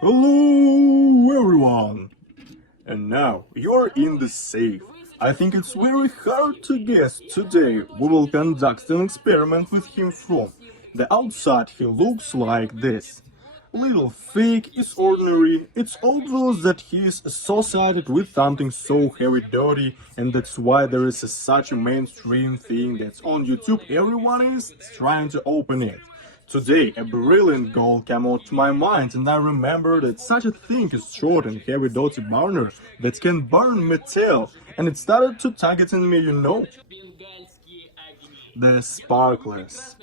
Hello everyone! And now you're in the safe. I think it's very hard to guess. Today we will conduct an experiment with him from the outside. He looks like this. Little fake is ordinary. It's obvious that he is associated with something so heavy dirty, and that's why there is such a mainstream thing that's on YouTube. Everyone is trying to open it. Today, a brilliant goal came out to my mind, and I remembered that such a thing is short and heavy dirty burner that can burn metal, and it started to targeting me, the sparklers.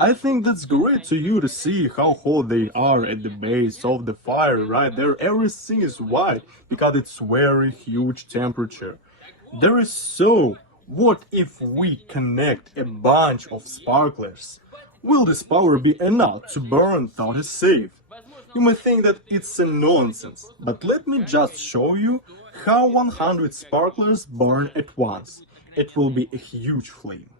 I think that's great to you to see how hot they are at the base of the fire right there. Everything is white because it's very huge temperature. There is so. What if we connect a bunch of sparklers? Will this power be enough to burn 30 safe? You may think that it's a nonsense, but let me just show you how 100 sparklers burn at once. It will be a huge flame.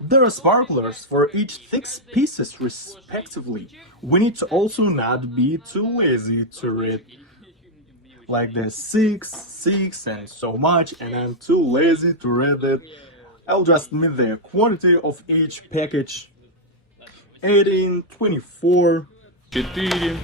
There are sparklers for each 6 pieces respectively. We need to also not be too lazy to read like the 6, 6 and so much, and I'm too lazy to read it. I'll just meet the quantity of each package. 18, 24, 4,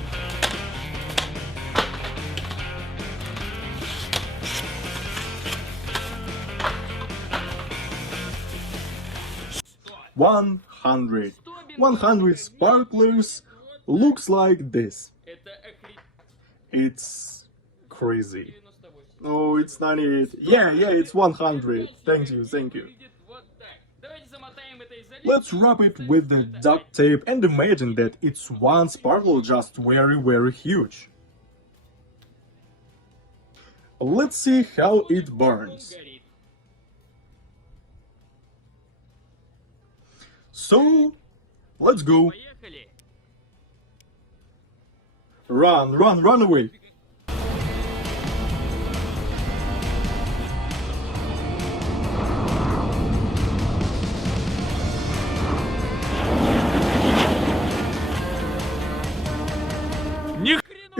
100. 100 sparklers looks like this. It's crazy. Oh, it's 98. Yeah, it's 100. Thank you. Let's wrap it with the duct tape and imagine that it's one sparkle just very huge. Let's see how it burns. So, let's go. Run away.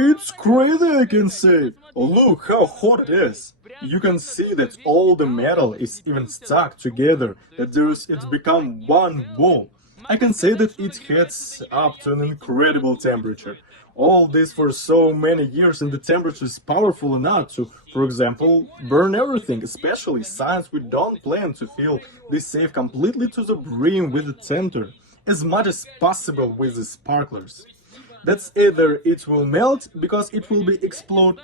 It's crazy, I can say. Look how hot it is. You can see that all the metal is even stuck together, that it's become one ball. I can say that it heats up to an incredible temperature. All this for so many years, and the temperature is powerful enough to, for example, burn everything, especially since we don't plan to fill this safe completely to the brim with the center, as much as possible with the sparklers. That's either it will melt because it will be explode.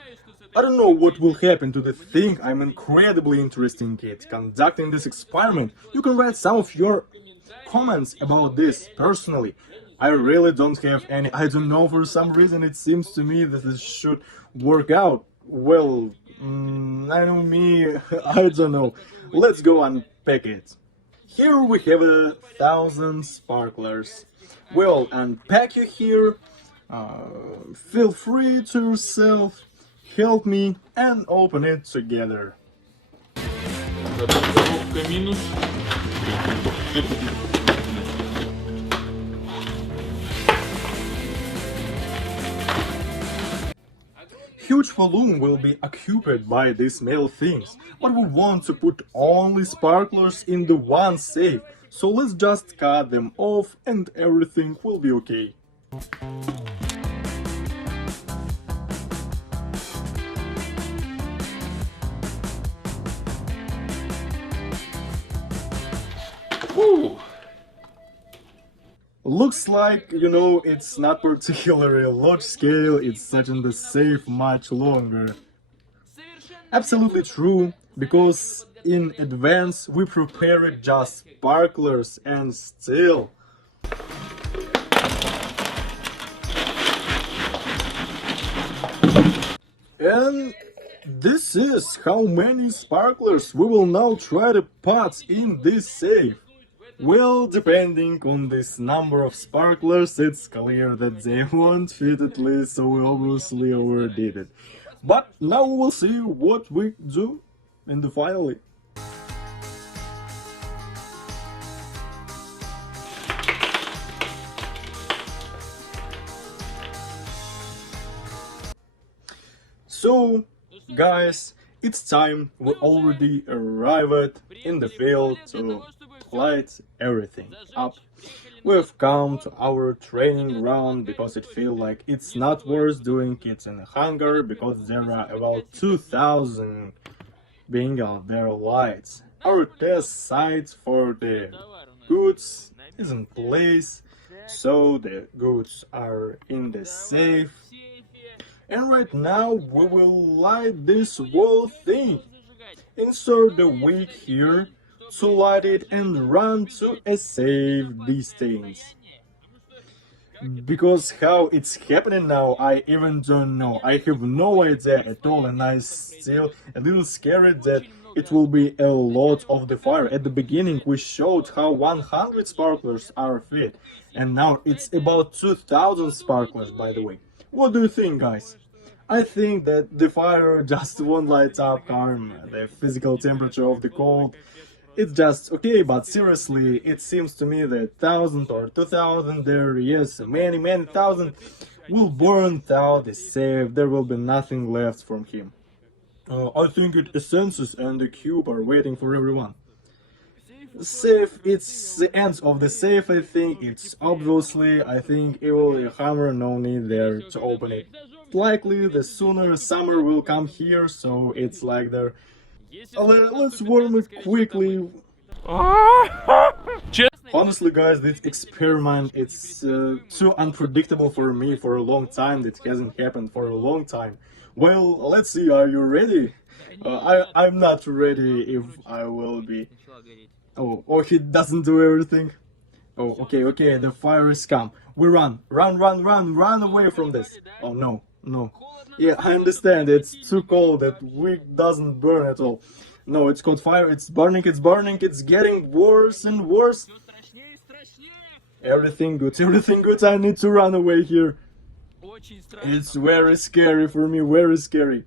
I don't know what will happen to the thing. I'm incredibly interested in it. Conducting this experiment, you can write some of your comments about this personally. I really don't have any. I don't know, for some reason it seems to me that this should work out. Well, I know me, I don't know. Let's go unpack it. Here we have 1,000 sparklers. We'll unpack you here. Feel free to yourself, help me and open it together. Заготовка минус. Huge volume will be occupied by these metal things, but we want to put only sparklers in the one safe, so let's just cut them off and everything will be okay. Woo! Looks like, it's not particularly large scale, it's setting the safe much longer. Absolutely true, because in advance we prepared just sparklers and steel. And this is how many sparklers we will now try to put in this safe. Well, depending on this number of sparklers, it's clear that they won't fit at least, so we obviously overdid it. But now we will see what we do in the finale. So, guys, it's time. We already arrived in the field to light everything up. We've come to our training ground because it feels like it's not worth doing it in a hangar because there are about 2,000 being on their lights. Our test site for the goods is in place, so the goods are in the safe. And right now we will light this whole thing. Insert the wick here to light it and run to save these things. Because how it's happening now, I even don't know. I have no idea at all, and I'm still a little scared that it will be a lot of the fire. At the beginning we showed how 100 sparklers are fit, and now it's about 2,000 sparklers, by the way. What do you think, guys? I think that the fire just won't light up harm, the physical temperature of the cold. It's just okay, but seriously, it seems to me that 1,000 or 2,000 there, yes, many thousand will burn out the safe. There will be nothing left from him. I think it Essences and the cube are waiting for everyone. Safe, it's the end of the safe, I think. It's obviously, I think, Evil Hammer, no need there to open it. Likely, the sooner summer will come here, so it's like there. Let's warm it quickly. Honestly, guys, this experiment, it's too unpredictable for me for a long time. It hasn't happened for a long time. Well, let's see, are you ready? I'm not ready if I will be. Oh, he doesn't do everything. Oh, okay, the fire is come. We run away from this. Oh, no. Yeah, I understand, it's too cold, that wick doesn't burn at all. No, it's called fire, it's burning, it's getting worse and worse. Everything good, I need to run away here. It's very scary for me, very scary.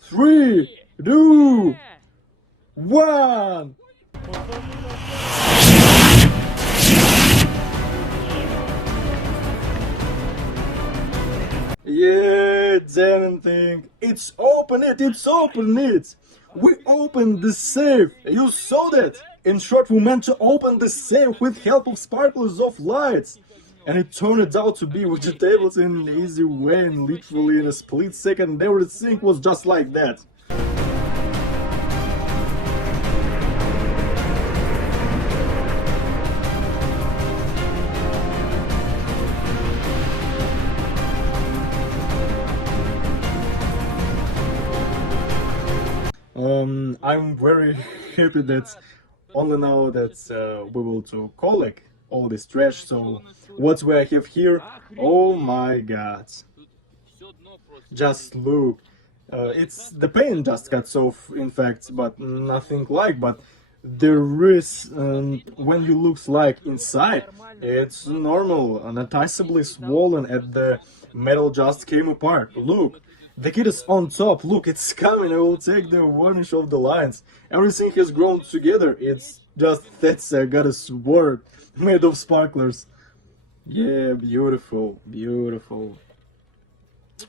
3, 2, 1. Yeah, damn thing. It's open it. We opened the safe. You saw that? In short, we meant to open the safe with help of sparklers of lights. And it turned out to be vegetables in an easy way, and literally in a split second everything was just like that. I'm very happy that only now that we will to collect all this trash. So what we have here? Oh my god! Just look, it's the paint just cuts off, in fact, but nothing like. But there is, when you look like inside, it's normal, noticeably swollen, and the metal just came apart. Look. The kid is on top, look, it's coming, I will take the varnish of the lines. Everything has grown together, it's just that's I got a sword made of sparklers. Yeah, beautiful.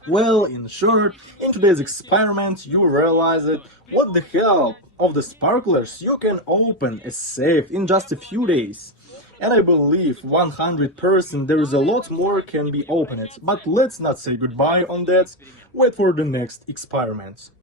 Well, in short, in today's experiment you realize that with the help of the sparklers you can open a safe in just a few days. And I believe 100% there is a lot more can be opened, but let's not say goodbye on that, wait for the next experiment.